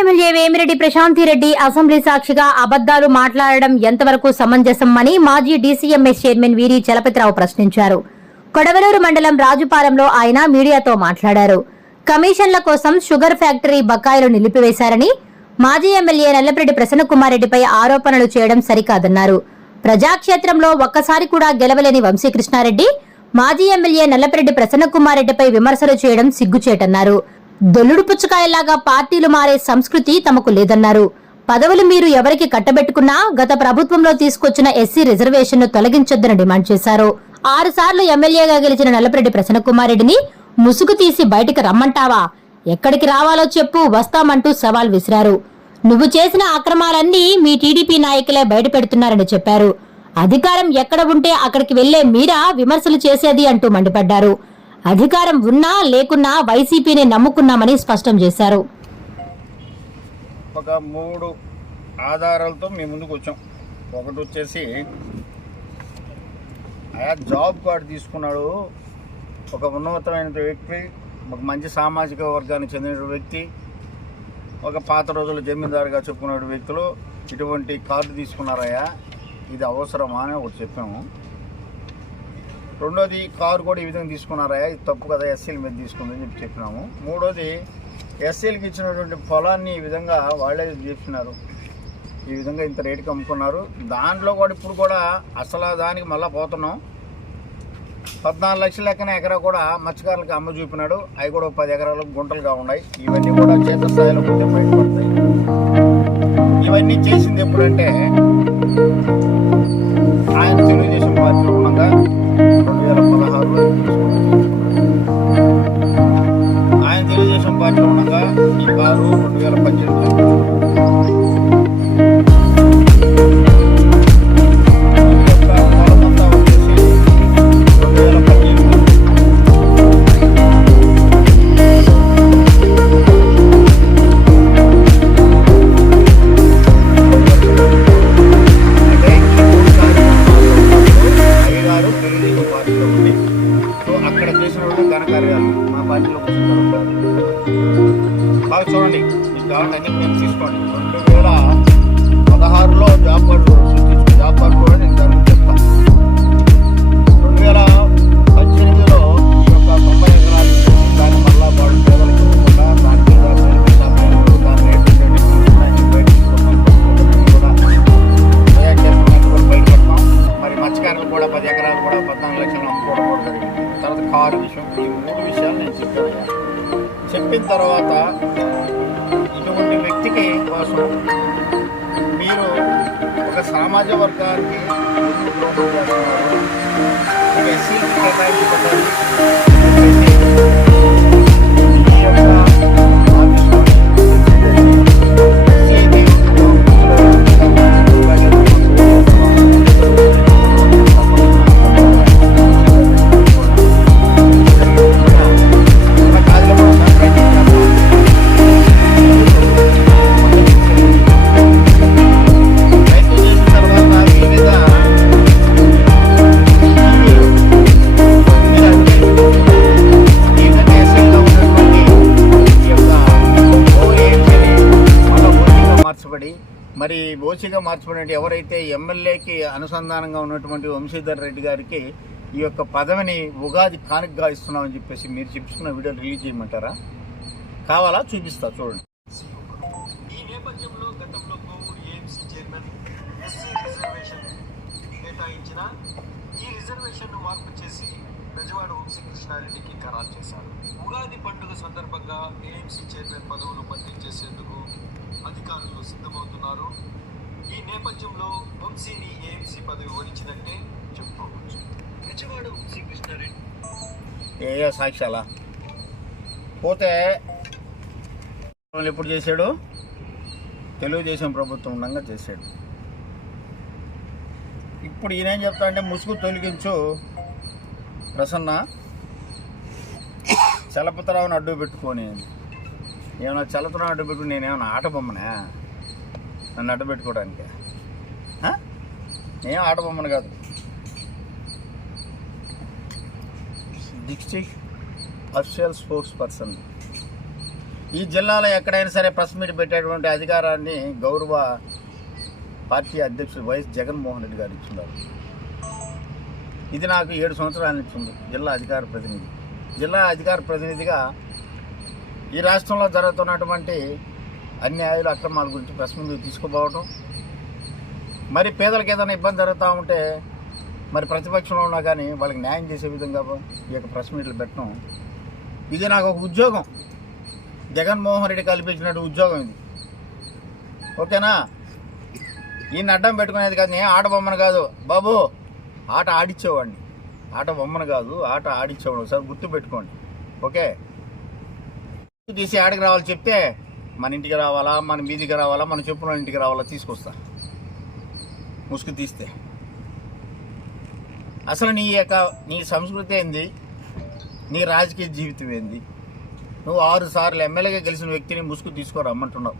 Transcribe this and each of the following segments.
MLA Vemireddy Prashanti Reddy assembly సాక్షిగా అబద్దాలు మాట్లాడడం ఎంతవరకు సమంజసం అని మాజీ డీసీఎంఎస్ చైర్మన్ వీరి చలపతిరావు ప్రశ్నించారు. కొడవలూరు మండలం రాజుపాలెంలో ఆయన మీడియాతో మాట్లాడారు. కమిషన్ల కోసం షుగర్ ఫ్యాక్టరీ బకాయిలు నిలిపివేశారని మాజీ ఎమ్మెల్యే నల్లపరెడ్డి ప్రసన్నకుమార్ రెడ్డిపై ఆరోపణలు చేయడం సరికాదన్నారు. ప్రజాక్షేత్రంలో ఒక్కసారి కూడా గెలవలేని వంశీకృష్ణారెడ్డి మాజీ ఎమ్మెల్యే నల్లపరెడ్డి ప్రసన్నకుమార్ రెడ్డిపై విమర్శలు చేయడం సిగ్గుచేటన్నారు. దొల్లుడు పుచ్చకాయలాగా పార్టీలు మారే సంస్కృతి తమకు లేదన్నారు. పదవులు మీరు ఎవరికి కట్టబెట్టుకున్నా గత ప్రభుత్వంలో తీసుకొచ్చిన ఎస్సీ రిజర్వేషన్ను తొలగించొద్దని డిమాండ్ చేశారు. 6 సార్లు ఎమ్మెల్యేగా గెలిచిన నల్లపరెడ్డి ప్రసన్నకుమార్ రెడ్డిని ముసుగు తీసి బయటికి రమ్మంటావా? ఎక్కడికి రావాలో చెప్పు, వస్తామంటూ సవాల్ విసిరారు. నువ్వు చేసిన అక్రమాలన్నీ మీ టీడీపీ నాయకులే బయట పెడుతున్నారని చెప్పారు. అధికారం ఎక్కడ ఉంటే అక్కడికి వెళ్లే మీరా విమర్శలు చేసేది అంటూ మండిపడ్డారు. అధికారం ఉన్నా లేకున్నా వైసీపీని నమ్ముకున్నామని స్పష్టం చేశారు. ఒక 3 ఆధారాలతో మీ ముందుకు వచ్చాం. ఒకటి వచ్చేసి ఆయా జాబ్ కార్డు తీసుకున్నాడు. ఒక ఉన్నతమైన వ్యక్తి, ఒక మంచి సామాజిక వర్గానికి చెందిన వ్యక్తి, ఒక పాత రోజుల జమీందారుగా చెప్పుకున్న వ్యక్తులు ఇటువంటి కార్డు తీసుకున్నారయ్యా, ఇది అవసరమా అని ఒకటి చెప్పాము. రెండోది, కారు కూడా ఈ విధంగా తీసుకున్నారయ్యా, ఇది తప్పు కదా, ఎస్సీల మీద తీసుకుందని చెప్పి చెప్పినాము. మూడోది, ఎస్సీలకు ఇచ్చినటువంటి పొలాన్ని ఈ విధంగా వాళ్ళే చేస్తున్నారు, ఈ విధంగా ఇంత రేటుకి అమ్ముకున్నారు. దాంట్లో కూడా ఇప్పుడు కూడా అసలు దానికి మళ్ళీ పోతున్నాం. 14 లక్షల లెక్కన ఎకరా కూడా మత్స్యకారులకు అమ్మ చూపినాడు. అవి కూడా 10 ఎకరాలకు గుంటలుగా ఉన్నాయి. ఇవన్నీ కూడా క్షేత్రస్థాయిలో పోతే బయటపడతాయి. ఇవన్నీ చేసింది ఎప్పుడంటే ఆయన తెలుగుదేశం పార్టీ ఉండగా 2016లో ఆయన తెలుగుదేశం పార్టీలో ఉండగా ఈ కారు 2018లో మా పార్టీలో బాగా చూడండి, మీకు కావాలంటే అన్ని మేము తీసుకోండి. 2016లో జాబ్ కార్డు కూడా నేను దాని గురించి చెప్తాను. 2018లో ఈ యొక్క 90 ఎకరాలు దాని వల్ల వాళ్ళు పేదలకు ఇవ్వకుండా దాని మీద దాన్ని బయట బయట పెడతాం. మరి మత్స్యకారులు కూడా 10 ఎకరాలు కూడా 14 లక్షలు అమ్ముకోవడం కూడా జరిగింది. తర్వాత కారు విషయం, ఈ 3 విషయాలు నేను చెప్పిన తర్వాత ఇటువంటి వ్యక్తికి కోసం మీరు ఒక సమాజ వర్గానికి ద్రోహం చేస్తున్నారు. ఎస్సీకి కేటాయించబడ్డారు. మరి ఓసీగా మార్చబడిన ఎవరైతే ఎమ్మెల్యేకి అనుసంధానంగా ఉన్నటువంటి వంశీధర్ రెడ్డి గారికి ఈ యొక్క పదవిని ఉగాది కానుకగా ఇస్తున్నామని చెప్పేసి మీరు చెప్పుకున్న వీడియో రిలీజ్ చేయమంటారా? కావాలా? చూపిస్తా, చూడండి. ఈ నేపథ్యంలో గతంలో Kovur AMC chairman SC reservation కేటాయించిన ఈ రిజర్వేషన్ను మార్పు చేసి బెజవాడ వంశీకృష్ణారెడ్డికి ఖరారు చేశారు. ఉగాది పండుగ సందర్భంగా ఏఎంసీ చైర్మన్ పదవులు భర్తీ చేసేందుకు అధికారులు సిద్ధమవుతున్నారు. ఈ నేపథ్యంలో వంశీని ఏఎంసీ పదవి వరించినట్టే చెప్పుకోవచ్చు. బెజవాడ వంశీకృష్ణారెడ్డి ఏ సాక్ష్యాలా పోతే ఎప్పుడు చేశాడు? తెలుగుదేశం ప్రభుత్వం ఉండగా చేశాడు. ఇప్పుడు ఈయనేం చెప్తా అంటే ముసుగు తొలగించు ప్రసన్న, చలపతిరావుని అడ్డు పెట్టుకొని. ఏమన్నా చలపతిరావు అడ్డు పెట్టుకుని నేనేమన్నా ఆట బొమ్మనా? నన్ను అడ్డు పెట్టుకోవడానికి నేను ఆట బొమ్మను కాదు. డిస్ట్రిక్ట్ అఫీషియల్ స్పోక్స్ పర్సన్ ఈ జిల్లాలో ఎక్కడైనా సరే ప్రెస్ మీట్ పెట్టేటువంటి అధికారాన్ని గౌరవ పార్టీ అధ్యక్షుడు వైఎస్ జగన్మోహన్ రెడ్డి గారు ఇచ్చున్నారు. ఇది నాకు 7 సంవత్సరాల నుంచి ఉంది జిల్లా అధికార ప్రతినిధి. జిల్లా అధికార ప్రతినిధిగా ఈ రాష్ట్రంలో జరుగుతున్నటువంటి అన్యాయాలు అక్రమాల గురించి ప్రెస్ ముందుకు తీసుకుపోవటం, మరి పేదలకు ఏదైనా ఇబ్బంది జరుగుతూ ఉంటే మరి ప్రతిపక్షంలో ఉన్నా కానీ వాళ్ళకి న్యాయం చేసే విధంగా ఈ యొక్క ప్రెస్ మీట్లు పెట్టడం, ఇది నాకు ఒక ఉద్యోగం. జగన్మోహన్ రెడ్డి కల్పించినట్టు ఉద్యోగం ఇది. ఓకేనా? ఈయన అడ్డం పెట్టుకునేది కాదు, నేను ఆట బొమ్మను కాదు బాబు, ఆట ఆడిచ్చేవాడిని. ఆట బొమ్మను కాదు, ఆట ఆడిచ్చేవాడు. ఒకసారి గుర్తు పెట్టుకోండి. ఓకే? తీసి ఆడికి రావాలి చెప్తే మన ఇంటికి రావాలా, మన వీధికి రావాలా, మన చెప్పున ఇంటికి రావాలా తీసుకొస్తా ముసుగు తీస్తే. అసలు నీ సంస్కృతి ఏంది, నీ రాజకీయ జీవితం ఏంది? నువ్వు 6 సార్లు ఎమ్మెల్యేగా గెలిచిన వ్యక్తిని ముసుగు తీసుకోరమ్మంటున్నావు.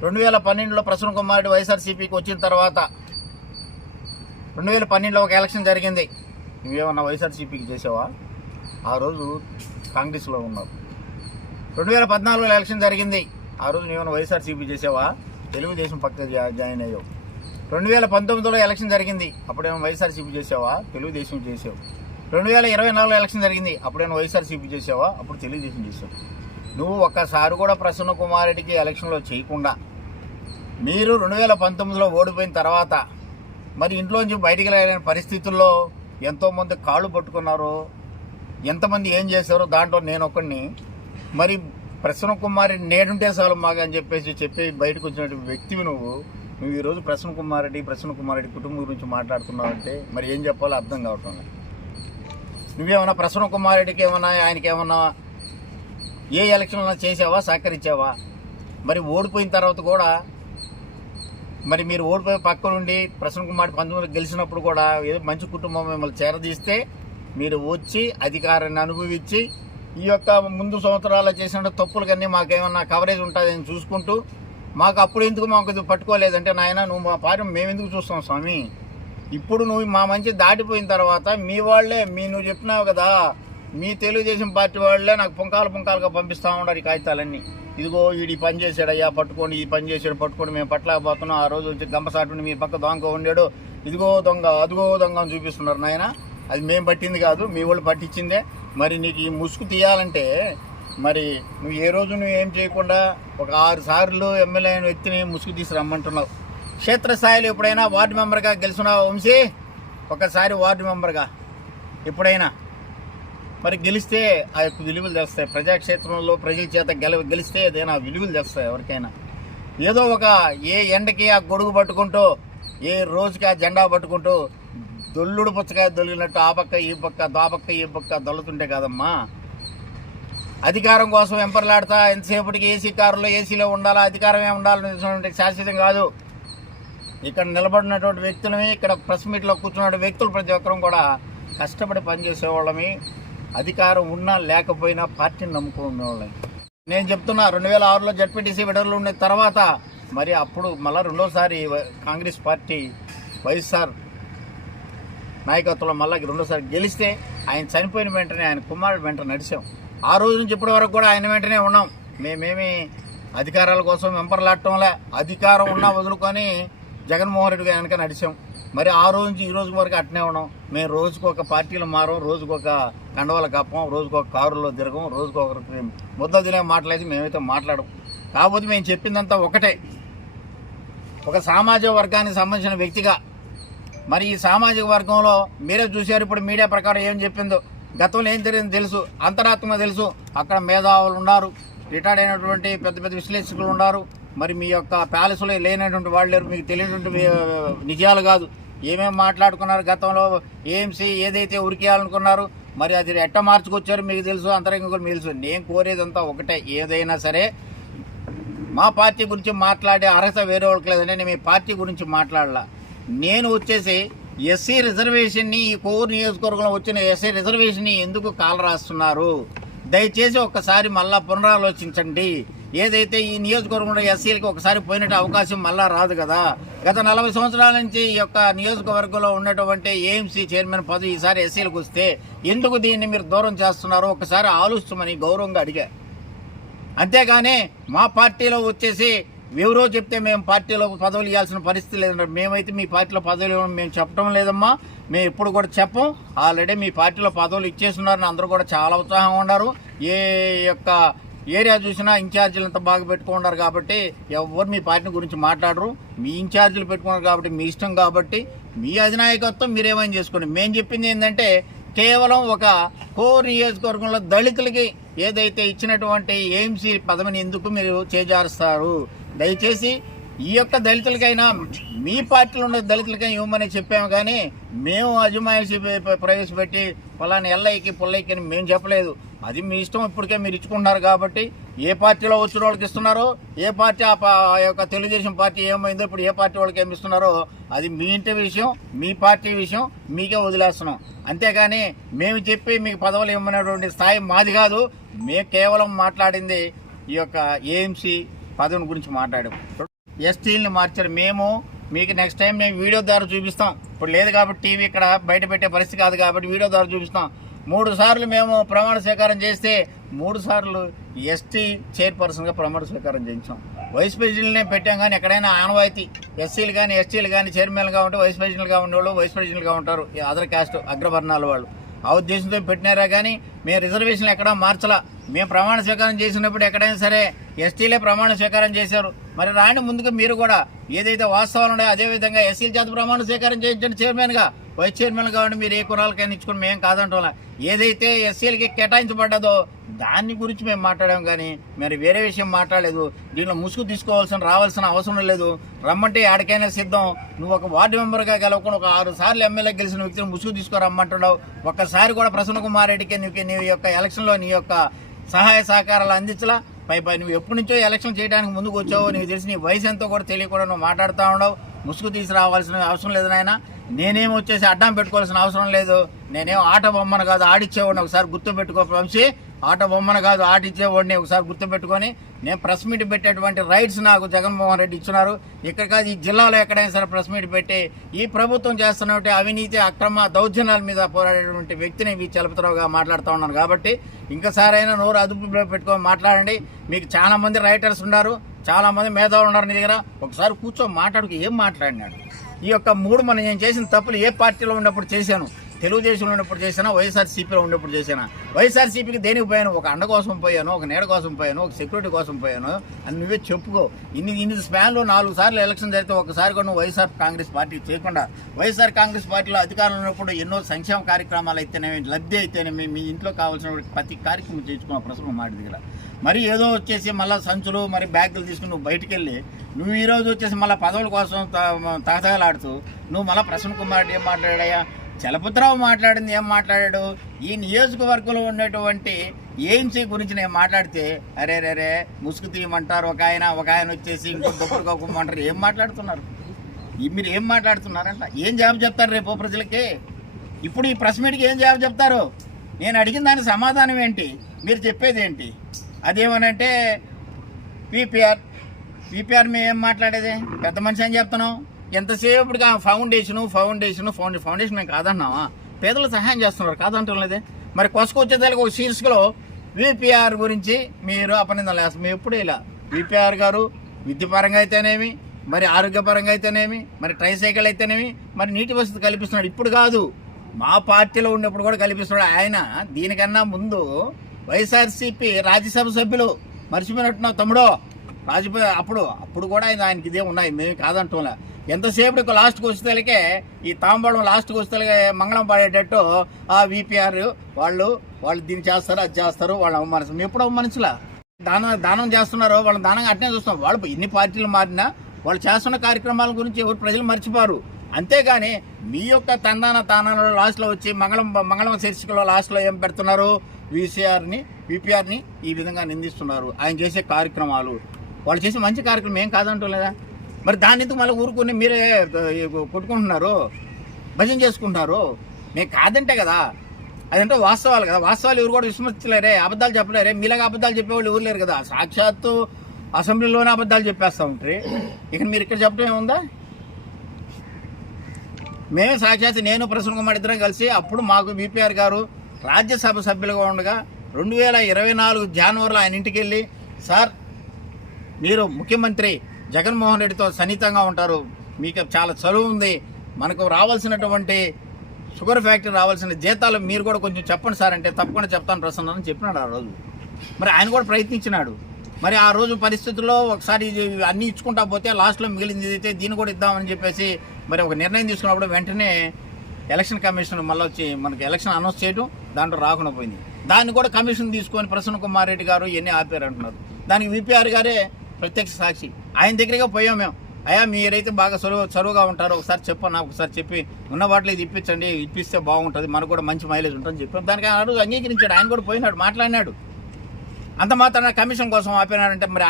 2012లో ప్రసన్న కుమార్ రెడ్డి వైఎస్ఆర్సీపీకి వచ్చిన తర్వాత 2012లో ఒక ఎలక్షన్ జరిగింది. నువ్వేమన్నా వైఎస్ఆర్సీపీకి చేసావా? ఆ రోజు కాంగ్రెస్లో ఉన్నావు. 2014లో ఎలక్షన్ జరిగింది. ఆ రోజు నువ్వేమన్నా వైఎస్ఆర్సీపీ చేసావా? తెలుగుదేశం పక్క జాయిన్ అయ్యావు. 2019లో ఎలక్షన్ జరిగింది. అప్పుడేమో వైఎస్ఆర్సీపీ చేసావా? తెలుగుదేశం చేసావు. 2024లో ఎలక్షన్ జరిగింది. అప్పుడేమో వైఎస్ఆర్సీపీ చేసావా? అప్పుడు తెలుగుదేశం చేసావు. నువ్వు ఒక్కసారి కూడా ప్రసన్న కుమార్ రెడ్డికి ఎలక్షన్లో చేయకుండా మీరు 2019లో ఓడిపోయిన తర్వాత మరి ఇంట్లోంచి బయటికి వెళ్ళిన పరిస్థితుల్లో ఎంతోమంది కాళ్ళు పట్టుకున్నారు, ఎంతమంది ఏం చేశారో దాంట్లో నేను ఒకడిని. మరి ప్రసన్న కుమార్ రెడ్డి నేడుంటే చాలు మాకు అని చెప్పి బయటకు వచ్చినటువంటి వ్యక్తివి నువ్వు ఈరోజు ప్రసన్న కుమార్ రెడ్డి కుటుంబం గురించి మాట్లాడుతున్నావంటే మరి ఏం చెప్పాలో అర్థం కావటం లేదు. నువ్వేమన్నా ప్రసన్న కుమార్ రెడ్డికి ఏమన్నా, ఆయనకి ఏమన్నా ఏ ఎలక్షన్లో చేసావా, సహకరించావా? మరి ఓడిపోయిన తర్వాత కూడా మరి మీరు ఓడిపోయి పక్క నుండి ప్రసన్న కుమార్ 19 గెలిచినప్పుడు కూడా ఏదో మంచి కుటుంబం మిమ్మల్ని చేరదీస్తే మీరు వచ్చి అధికారాన్ని అనుభవించి ఈ యొక్క ముందు సంవత్సరాల్లో చేసిన తప్పులకన్నీ మాకేమన్నా కవరేజ్ ఉంటుందని చూసుకుంటూ మాకు అప్పుడు ఎందుకు మాకు పట్టుకోలేదంటే నాయన నువ్వు మా పార్టీ మేము ఎందుకు చూస్తాం స్వామి? ఇప్పుడు నువ్వు మా మంచి దాటిపోయిన తర్వాత మీ వాళ్ళే నువ్వు చెప్పినావు కదా, మీ తెలుగుదేశం పార్టీ వాళ్ళే నాకు పుంకాలుగా పంపిస్తూ ఉన్నారు ఈ కాగితాలన్నీ. ఇదిగో వీడి పని చేశాడయ్యా పట్టుకోండి, ఈ పని చేశాడు పట్టుకోండి, మేము పట్టలేకపోతున్నాం. ఆ రోజు వచ్చి గంపసాటుండి మీ పక్క దొంగ ఉండాడు, ఇదిగో దొంగ అదిగో దొంగ అని చూపిస్తున్నారు నాయన. అది మేము పట్టింది కాదు, మీ వాళ్ళు పట్టించిందే. మరి నీకు ఈ ముసుగు తీయాలంటే మరి నువ్వు ఏ రోజు నువ్వు ఏం చేయకుండా ఒక 6 సార్లు ఎమ్మెల్యే అయిన వ్యక్తిని ముసుగు తీసి రమ్మంటున్నావు. క్షేత్రస్థాయిలో ఎప్పుడైనా వార్డు మెంబర్గా గెలిచినావు వంశీ? ఒకసారి వార్డు మెంబర్గా ఎప్పుడైనా మరి గెలిస్తే ఆ యొక్క విలువలు తెస్తాయి. ప్రజాక్షేత్రంలో ప్రజల చేత గెలిస్తే ఏదైనా విలువలు తెస్తాయి ఎవరికైనా. ఏదో ఒక ఏ ఎండకి ఆ గొడుగు పట్టుకుంటూ, ఏ రోజుకి ఆ జెండా పట్టుకుంటూ దొల్లుడు పుచ్చకాయ దొలిగినట్టు ఆ పక్క ఈ పక్క దొల్లుతుంటే కాదమ్మా. అధికారం కోసం వెంపర్లాడతా ఎంతసేపటికి ఏసీ కారులో ఏసీలో ఉండాలా, అధికారమే ఉండాలనేటువంటి శాశ్వతం కాదు. ఇక్కడ నిలబడినటువంటి వ్యక్తులమి, ఇక్కడ ప్రెస్ మీట్లో కూర్చున్న వ్యక్తులు ప్రతి ఒక్కరం కూడా కష్టపడి పనిచేసేవాళ్ళమి. అధికారం ఉన్నా లేకపోయినా పార్టీని నమ్ముకునేవాళ్ళం. నేను చెప్తున్నా 2006లో జడ్పీటీసీ విడుదల ఉన్న తర్వాత మరి అప్పుడు మళ్ళీ రెండోసారి కాంగ్రెస్ పార్టీ వైఎస్ఆర్ నాయకత్వంలో మళ్ళీ రెండోసారి గెలిస్తే ఆయన చనిపోయిన వెంటనే ఆయన కుమారుడు వెంట నడిచాం. ఆ రోజు నుంచి ఇప్పటి వరకు కూడా ఆయన వెంటనే ఉన్నాం. మేమేమి అధికారాల కోసం వెంపర్లాడటంలే, అధికారం ఉన్నా వదులుకొని జగన్మోహన్ రెడ్డి గారి వెనక నడిచాం. మరి ఆ రోజు నుంచి ఈ రోజు వరకు అట్నే ఉన్నాం. మేము రోజుకు ఒక పార్టీలు మారం, రోజుకు ఒక కండవల కప్పం, రోజుకు ఒక కారులో తిరగం, రోజుకు ఒకరికి ముద్ద తినే మాటలైతే మేమైతే మాట్లాడం. కాకపోతే మేము చెప్పిందంతా ఒకటే, ఒక సామాజిక వర్గానికి సంబంధించిన వ్యక్తిగా. మరి ఈ సామాజిక వర్గంలో మీరే చూశారు ఇప్పుడు మీడియా ప్రకారం ఏం చెప్పిందో. గతంలో ఏం జరిగిందో తెలుసు, అంతరాత్మ తెలుసు. అక్కడ మేధావులు ఉన్నారు, రిటైర్డ్ అయినటువంటి పెద్ద విశ్లేషకులు ఉన్నారు. మరి మీ యొక్క ప్యాలెస్లో లేనటువంటి వాళ్ళు లేరు, మీకు తెలియనటువంటి నిజాలు కాదు. ఏమేమి మాట్లాడుకున్నారు గతంలో, ఏఎంసీ ఏదైతే ఉరికేయాలనుకున్నారు మరి అది ఎట్ట మార్చుకొచ్చారు మీకు తెలుసు, అంతరంగం కూడా మీకు తెలుసు. నేను కోరేదంతా ఒకటే, ఏదైనా సరే మా పార్టీ గురించి మాట్లాడే అర్హత వేరే వాళ్ళకి లేదంటే నేను మీ పార్టీ గురించి మాట్లాడాల. నేను వచ్చేసి ఎస్సీ రిజర్వేషన్ని, ఈ కోవూరు నియోజకవర్గంలో వచ్చిన ఎస్సీ రిజర్వేషన్ని ఎందుకు కాల రాస్తున్నారు? దయచేసి ఒక్కసారి మళ్ళా పునరాలోచించండి. ఏదైతే ఈ నియోజకవర్గంలో ఎస్సీలకి ఒకసారి పోయినట్టు అవకాశం మళ్ళా రాదు కదా. గత 40 సంవత్సరాల నుంచి ఈ యొక్క నియోజకవర్గంలో ఉన్నటువంటి ఏఎంసీ చైర్మన్ పదవి ఈసారి ఎస్సీలకు వస్తే ఎందుకు దీన్ని మీరు దూరం చేస్తున్నారో ఒకసారి ఆలోచించమని గౌరవంగా అడిగా. అంతేగాని మా పార్టీలో వచ్చేసి ఎవరో చెప్తే మేము పార్టీలో పదవులు ఇవ్వాల్సిన పరిస్థితి లేదన్నారు. మేమైతే మీ పార్టీలో పదవులు ఇవ్వడం మేము చెప్పడం లేదమ్మా, మేము ఎప్పుడు కూడా చెప్పం. ఆల్రెడీ మీ పార్టీలో పదవులు ఇచ్చేస్తున్నారని అందరూ కూడా చాలా ఉత్సాహంగా ఉన్నారు. ఏ యొక్క ఏరియా చూసినా ఇన్ఛార్జీలు అంతా బాగా పెట్టుకున్నారు కాబట్టి ఎవరు మీ పార్టీ గురించి మాట్లాడరు. మీ ఇన్ఛార్జీలు పెట్టుకున్నారు కాబట్టి మీ ఇష్టం, కాబట్టి మీ అధినాయకత్వం మీరేమైనా చేసుకోండి. మేము చెప్పింది ఏంటంటే కేవలం ఒక కోర్ నియోజకవర్గంలో దళితులకి ఏదైతే ఇచ్చినటువంటి ఎయిమ్సీ పదవిని ఎందుకు మీరు చేజారుస్తారు? దయచేసి ఈ యొక్క దళితులకైనా మీ పార్టీలో ఉన్న దళితులకైనా ఇవ్వమని చెప్పాము, కానీ మేము అజమాయిషీ ప్రవేశపెట్టి పలానా ఎల్లయ్యకి పుల్లయ్యకి అని మేము చెప్పలేదు. అది మీ ఇష్టం. ఇప్పటికే మీరు ఇచ్చుకుంటున్నారు కాబట్టి ఏ పార్టీలో వచ్చిన వాళ్ళకి ఇస్తున్నారో, ఏ పార్టీ ఆ యొక్క తెలుగుదేశం పార్టీ ఏమైందో ఇప్పుడు ఏ పార్టీ వాళ్ళకి ఏమి ఇస్తున్నారో అది మీ ఇంటి విషయం, మీ పార్టీ విషయం, మీకే వదిలేస్తున్నాం. అంతేగాని మేము చెప్పి మీకు పదవులు ఇవ్వమనేటువంటి స్థాయి మాది కాదు. మేము కేవలం మాట్లాడింది ఈ యొక్క ఏఎంసీ పదవిని గురించి మాట్లాడాం. ఎస్టీలని మార్చారు. మేము మీకు నెక్స్ట్ టైం మేము వీడియో ద్వారా చూపిస్తాం. ఇప్పుడు లేదు కాబట్టి టీవీ ఇక్కడ బయట పెట్టే పరిస్థితి కాదు కాబట్టి వీడియో ద్వారా చూపిస్తాం. 3 సార్లు మేము ప్రమాణ స్వీకారం చేస్తే 3 సార్లు ఎస్టీ చైర్పర్సన్గా ప్రమాణ స్వీకారం చేయించాం. వైస్ ప్రెసిడెంట్నే పెట్టాం, కానీ ఎక్కడైనా ఆనవాయితీ ఎస్సీలు కానీ ఎస్టీలు కానీ చైర్మన్గా ఉంటే వైస్ ప్రెసిడెంట్గా ఉండేవాళ్ళు వైస్ ప్రెసిడెంట్గా ఉంటారు, అదర్ క్యాస్ట్ అగ్రవర్ణాల వాళ్ళు. ఆ ఉద్దేశంతో పెట్టినారా కానీ మేము రిజర్వేషన్లు ఎక్కడా మార్చలా. మేము ప్రమాణ స్వీకారం చేసినప్పుడు ఎక్కడైనా సరే ఎస్టీలే ప్రమాణ స్వీకారం చేశారు. మరి రాని ముందుకు మీరు కూడా ఏదైతే వాస్తవాలు ఉన్నాయో అదేవిధంగా ఎస్సీల చేత ప్రమాణ స్వీకారం చేయించండి చైర్మన్గా, వైస్ చైర్మన్ కాబట్టి మీరు ఏ కురాలకైనా ఇచ్చుకుని మేము కాదంటోలా. ఏదైతే ఎస్సీలకి కేటాయించబడ్డదో దాని గురించి మేము మాట్లాడాం, కానీ మరి వేరే విషయం మాట్లాడలేదు. దీంట్లో ముసుగు రావాల్సిన అవసరం లేదు. రమ్మంటే ఆడికైనా సిద్ధం. నువ్వు ఒక వార్డు మెంబర్గా గెలవకుండా ఒక 6 సార్లు ఎమ్మెల్యే గెలిచిన వ్యక్తిని ముసుగు తీసుకురమ్మంటున్నావు. ఒక్కసారి కూడా ప్రసన్న కుమార్ రెడ్డికి నీ యొక్క ఎలక్షన్లో నీ యొక్క సహాయ సహకారాలు అందించలా. పై నువ్వు ఎప్పటి నుంచో ఎలక్షన్ చేయడానికి ముందుకు వచ్చావో నీకు తెలిసి నీ వయసు ఎంతో కూడా తెలియకుండా నువ్వు మాట్లాడుతూ ఉండవు. ముసుగు తీసుకురావాల్సిన అవసరం లేదు నాయన. నేనేం వచ్చేసి అడ్డం పెట్టుకోవాల్సిన అవసరం లేదు. నేనేం ఆట బొమ్మను కాదు ఆడిచ్చేవాడిని, ఒకసారి గుర్తు పెట్టుకో వంశీ. ఆట బొమ్మను కాదు ఆడిచ్చేవాడిని, ఒకసారి గుర్తు పెట్టుకొని. నేను ప్రెస్ మీట్ పెట్టేటువంటి రైట్స్ నాకు జగన్మోహన్ రెడ్డి ఇచ్చినారు. ఇక్కడ కాదు ఈ జిల్లాలో ఎక్కడైనా సరే ప్రెస్ మీట్ పెట్టి ఈ ప్రభుత్వం చేస్తున్నటువంటి అవినీతి అక్రమ దౌర్జన్యాల మీద పోరాడేటువంటి వ్యక్తిని మీ చలపతిరావుగా మాట్లాడుతూ ఉన్నాను. కాబట్టి ఇంకసారైనా నోరు అదుపులో పెట్టుకొని మాట్లాడండి. మీకు చాలా మంది రైటర్స్ ఉన్నారు, చాలా మంది మేధావులు ఉన్నారు నీ దగ్గర. ఒకసారి కూర్చో మాట్లాడుకు. ఏం మాట్లాడినాడు? ఈ యొక్క 3 నేను చేసిన తప్పులు ఏ పార్టీలో ఉన్నప్పుడు చేశాను? తెలుగుదేశంలో ఉన్నప్పుడు చేశానా, వైఎస్ఆర్సీపీలో ఉన్నప్పుడు చేశానా? వైఎస్ఆర్సీపీకి దేనికి పోయాను? ఒక అండ కోసం పోయాను, ఒక నీడ కోసం పోయాను, ఒక సెక్యూరిటీ కోసం పోయాను అని నువ్వే చెప్పుకో. ఇన్ని స్పాన్లో 4 సార్లు ఎలక్షన్ జరిగితే ఒకసారి కూడా నువ్వు వైఎస్ఆర్ కాంగ్రెస్ పార్టీ చేయకుండా వైఎస్ఆర్ కాంగ్రెస్ పార్టీలో అధికారంలో ఉన్నప్పుడు ఎన్నో సంక్షేమ కార్యక్రమాలు అయితేనేమి, లబ్ధి అయితేనేమి, మీ ఇంట్లో కావాల్సిన ప్రతి కార్యక్రమం చేసుకున్న ప్రసంగం మాట దగ్గర. మరి ఏదో వచ్చేసి మళ్ళీ సంచులు మరి బ్యాగులు తీసుకుని నువ్వు బయటికి వెళ్ళి నువ్వు ఈరోజు వచ్చేసి మళ్ళీ పదవుల కోసం తహతహలాడుతూ నువ్వు మళ్ళీ ప్రసన్న కుమార్ రెడ్డి ఏం మాట్లాడాయా? చలపతిరావు మాట్లాడింది ఏం మాట్లాడాడు? ఈ నియోజకవర్గంలో ఉన్నటువంటి ఎయిమ్సీ గురించి నేను మాట్లాడితే అరే ముసుగు తీయమంటారు ఒక ఆయన వచ్చేసి ఇంకో గొప్పలు గొప్పమంటారు. ఏం మాట్లాడుతున్నారు? మీరు ఏం మాట్లాడుతున్నారంట? ఏం జవాబు చెప్తారు రేపు ప్రజలకి? ఇప్పుడు ఈ ప్రెస్ మీట్కి ఏం జవాబు చెప్తారు? నేను అడిగిన దానికి సమాధానం ఏంటి? మీరు చెప్పేది ఏంటి? అదేమనంటే పీపీఆర్ మేము ఏం మాట్లాడేది? పెద్ద మనిషి అని చెప్తున్నాం. ఎంతసేపటిగా ఫౌండేషన్ మేము కాదన్నావా? పేదలకు సహాయం చేస్తున్నారు, కాదంటాం లేదే. మరి కొసకొచ్చేదానికి ఒక శీర్షికలో విపిఆర్ గురించి మీరు అపనిందలు వేస్తారు. మేము ఎప్పుడు ఇలా విపిఆర్ గారు విద్యపరంగా అయితేనేమి, మరి ఆరోగ్యపరంగా అయితేనేమి, మరి ట్రైసైకిల్ అయితేనేమి, మరి నీటి వసతి కల్పిస్తున్నాడు. ఇప్పుడు కాదు, మా పార్టీలో ఉన్నప్పుడు కూడా కల్పిస్తున్నాడు. ఆయన దీనికన్నా ముందు వైఎస్ఆర్సీపీ రాజ్యసభ సభ్యులు మర్చిపోయినట్టున్నావు తమ్ముడో. అప్పుడు కూడా ఆయనకి ఇదే ఉన్నాయి, మేము కాదంటోలే. ఎంతసేపు లాస్ట్కి వచ్చేతలకే ఈ తాంబూలం లాస్ట్కి వచ్చేతలకే మంగళం పడేటట్టు ఆ విపిఆర్ వాళ్ళు దీన్ని చేస్తారు, అది చేస్తారు, వాళ్ళు అవమానిస్తారు. మేము ఎప్పుడు అవమానించలా. దానం చేస్తున్నారు, వాళ్ళని దానంగా అట్నే చూస్తున్నాం. వాళ్ళు ఎన్ని పార్టీలు మారినా వాళ్ళు చేస్తున్న కార్యక్రమాల గురించి ఎవరు ప్రజలు మర్చిపోరు. అంతేగాని మీ యొక్క తానాలలో లాస్ట్లో వచ్చి మంగళం శీర్షికలో లాస్ట్లో ఏం పెడుతున్నారు? విపిఆర్ని ఈ విధంగా నిందిస్తున్నారు. ఆయన చేసే కార్యక్రమాలు, వాళ్ళు చేసే మంచి కార్యక్రమం ఏం కాదంటూ లేదా? మరి దాని ఎందుకు మళ్ళీ ఊరుకొని మీరే కొట్టుకుంటున్నారు, భజన చేసుకుంటున్నారు? మేము కాదంటే కదా, అదంటే వాస్తవాలు కదా. వాస్తవాలు ఎవరు కూడా విస్మరించలేరే, అబద్ధాలు చెప్పలేరే. మీలాగా అబద్ధాలు చెప్పేవాళ్ళు ఎవరు లేరు కదా. సాక్షాత్తు అసెంబ్లీలోనే అబద్ధాలు చెప్పేస్తూ ఉంటారు. ఇక మీరు ఇక్కడ చెప్పడం ఏముందా? మేము సాక్షాత్ నేను ప్రసన్న కుమార్ ఇద్దరం కలిసి అప్పుడు మాకు విపిఆర్ గారు రాజ్యసభ సభ్యులుగా ఉండగా 2024 జనవరిలో ఆయన ఇంటికి వెళ్ళి సార్ మీరు ముఖ్యమంత్రి జగన్మోహన్ రెడ్డితో సన్నిహితంగా ఉంటారు, మీకు చాలా చదువు ఉంది, మనకు రావాల్సినటువంటి షుగర్ ఫ్యాక్టరీ రావాల్సిన జీతాలు మీరు కూడా కొంచెం చెప్పండి సార్ అంటే తప్పకుండా చెప్తాను ప్రసన్న అని చెప్పినాడు ఆ రోజు. మరి ఆయన కూడా ప్రయత్నించినాడు. మరి ఆ రోజు పరిస్థితుల్లో ఒకసారి అన్నీ ఇచ్చుకుంటా పోతే లాస్ట్లో మిగిలింది అయితే దీన్ని కూడా ఇద్దామని చెప్పేసి మరి ఒక నిర్ణయం తీసుకున్నప్పుడు వెంటనే ఎలక్షన్ కమిషన్ మళ్ళీ వచ్చి మనకి ఎలక్షన్ అనౌన్స్ చేయడం, దాంట్లో రాకుండా పోయింది. దాన్ని కూడా కమిషన్ తీసుకొని ప్రసన్న కుమార్ రెడ్డి గారు ఇవన్నీ ఆపారు అంటున్నారు. దానికి విపిఆర్ గారే ప్రత్యక్ష సాక్షి. ఆయన దగ్గరగా పోయాం మేము, అయ్యా మీరైతే బాగా చదువుగా ఉంటారు, ఒకసారి చెప్పండి, నాకు ఒకసారి చెప్పి ఉన్న వాటిలో ఇది ఇప్పించండి, ఇప్పిస్తే బాగుంటుంది, మనకు కూడా మంచి మైలేజ్ ఉంటుందని చెప్పాం. దానికి ఆ రోజు అంగీకరించాడు. ఆయన కూడా పోయినాడు, మాట్లాడినాడు. అంత మాత్రాన కమిషన్ కోసం ఆపినాడంటే మరి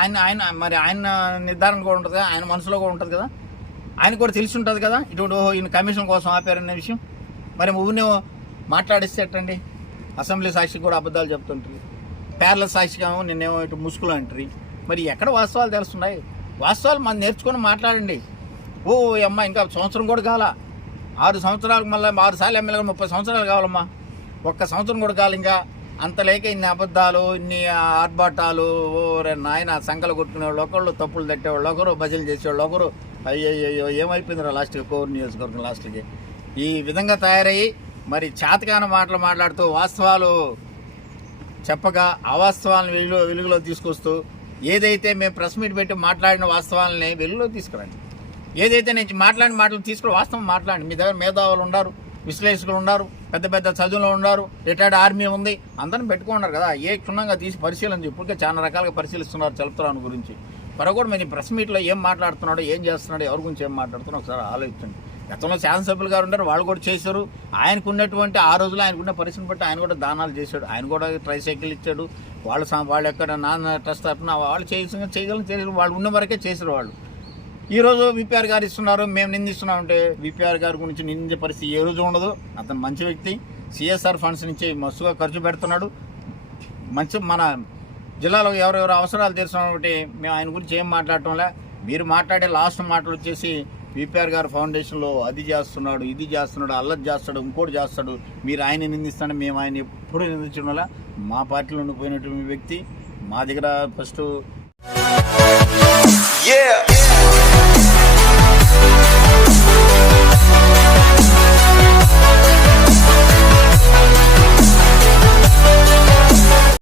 ఆయన నిర్ధారణ కూడా ఉంటుంది కదా, ఆయన మనసులో కూడా ఉంటుంది కదా, ఆయన కూడా తెలిసి ఉంటుంది కదా ఇటు ఈయన కమిషన్ కోసం ఆపారనే విషయం. మరి ఊరినే మాట్లాడిస్తే ఎట్టండి? అసెంబ్లీ సాక్షికి కూడా అబద్ధాలు చెప్తుంటారు, పేర్ల సాక్షిగా నిన్నేమో ఇటు ముసుగులు అంటారు. మరి ఎక్కడ వాస్తవాలు తెలుస్తున్నాయి? వాస్తవాలు మనం నేర్చుకొని మాట్లాడండి. ఓ అమ్మ ఇంకా సంవత్సరం కూడా కావాలా, 6 సంవత్సరాలకు మళ్ళీ 6 సార్లు ఎమ్మెల్యేగా 30 సంవత్సరాలు కావాలమ్మా, ఒక్క సంవత్సరం కూడా కావాలి. ఇంకా అంత లేక ఇన్ని అబద్ధాలు, ఇన్ని ఆర్భాటాలు, ఓ నాయన సంకలు కొట్టుకునేవాళ్ళు ఒకళ్ళు, తప్పులు తట్టేవాళ్ళు ఒకరు, భజనలు చేసేవాళ్ళు ఒకరు. అయ్యో ఏమైపోయిందిరా లాస్ట్కి కోర్ నియోజకవర్గం లాస్ట్కి ఈ విధంగా తయారయ్యి మరి చేతకాని మాటలు మాట్లాడుతూ వాస్తవాలు చెప్పగా అవాస్తవాలను వెలుగులో తీసుకొస్తూ ఏదైతే మేము ప్రెస్ మీట్ పెట్టి మాట్లాడిన వాస్తవాలని వెలుగులో తీసుకురండి. ఏదైతే నేను మాట్లాడిన మాటలు తీసుకుని వాస్తవం మాట్లాడండి. మీ దగ్గర మేధావులు ఉన్నారు, విశ్లేషకులు ఉన్నారు, పెద్ద పెద్ద చదువులు ఉన్నారు, రిటైర్డ్ ఆర్మీ ఉంది, అందరిని పెట్టుకున్నారు కదా. ఏ క్షుణ్ణంగా తీసి పరిశీలన ఇప్పటికే చాలా రకాలుగా పరిశీలిస్తున్నారు చలుపుతాను గురించి. కూడా మీరు ప్రెస్ మీట్లో ఏం మాట్లాడుతున్నాడో, ఏం చేస్తున్నాడో, ఎవరి గురించి ఏం మాట్లాడుతున్నాడో ఒకసారి ఆలోచించండి. గతంలో శాసనసభ్యులు గారు ఉన్నారు, వాళ్ళు కూడా చేశారు. ఆయనకు ఉన్నటువంటి ఆ రోజులో ఆయనకున్న పరిస్థితిని బట్టి ఆయన కూడా దానాలు చేశాడు, ఆయన కూడా ట్రైసైకిల్ ఇచ్చాడు. వాళ్ళు ఎక్కడ నాన్న ట్రస్ట్ తరఫున వాళ్ళు చేయగలం వాళ్ళు ఉన్న వరకే చేశారు వాళ్ళు. ఈరోజు విపిఆర్ గారు ఇస్తున్నారు, మేము నిందిస్తున్నామంటే విపిఆర్ గారి గురించి నిందించే పరిస్థితి ఏ రోజు ఉండదు. అతను మంచి వ్యక్తి, సిఎస్ఆర్ ఫండ్స్ నుంచి మస్తుగా ఖర్చు పెడుతున్నాడు. మంచి మన జిల్లాలో ఎవరెవరు అవసరాలు తీర్చుకున్నటువంటి మేము ఆయన గురించి ఏం మాట్లాడటంలే. మీరు మాట్లాడే లాస్ట్ మాటలు వచ్చేసి విపిఆర్ గారు ఫౌండేషన్లో అది చేస్తున్నాడు, ఇది చేస్తున్నాడు, అల్లది చేస్తాడు, ఇంకోటి చేస్తాడు, మీరు ఆయన నిందిస్తాడు. మేము ఆయన ఎప్పుడు నిందించడం వల్ల మా పార్టీలో ఉండిపోయినటువంటి వ్యక్తి. మా దగ్గర ఫస్ట్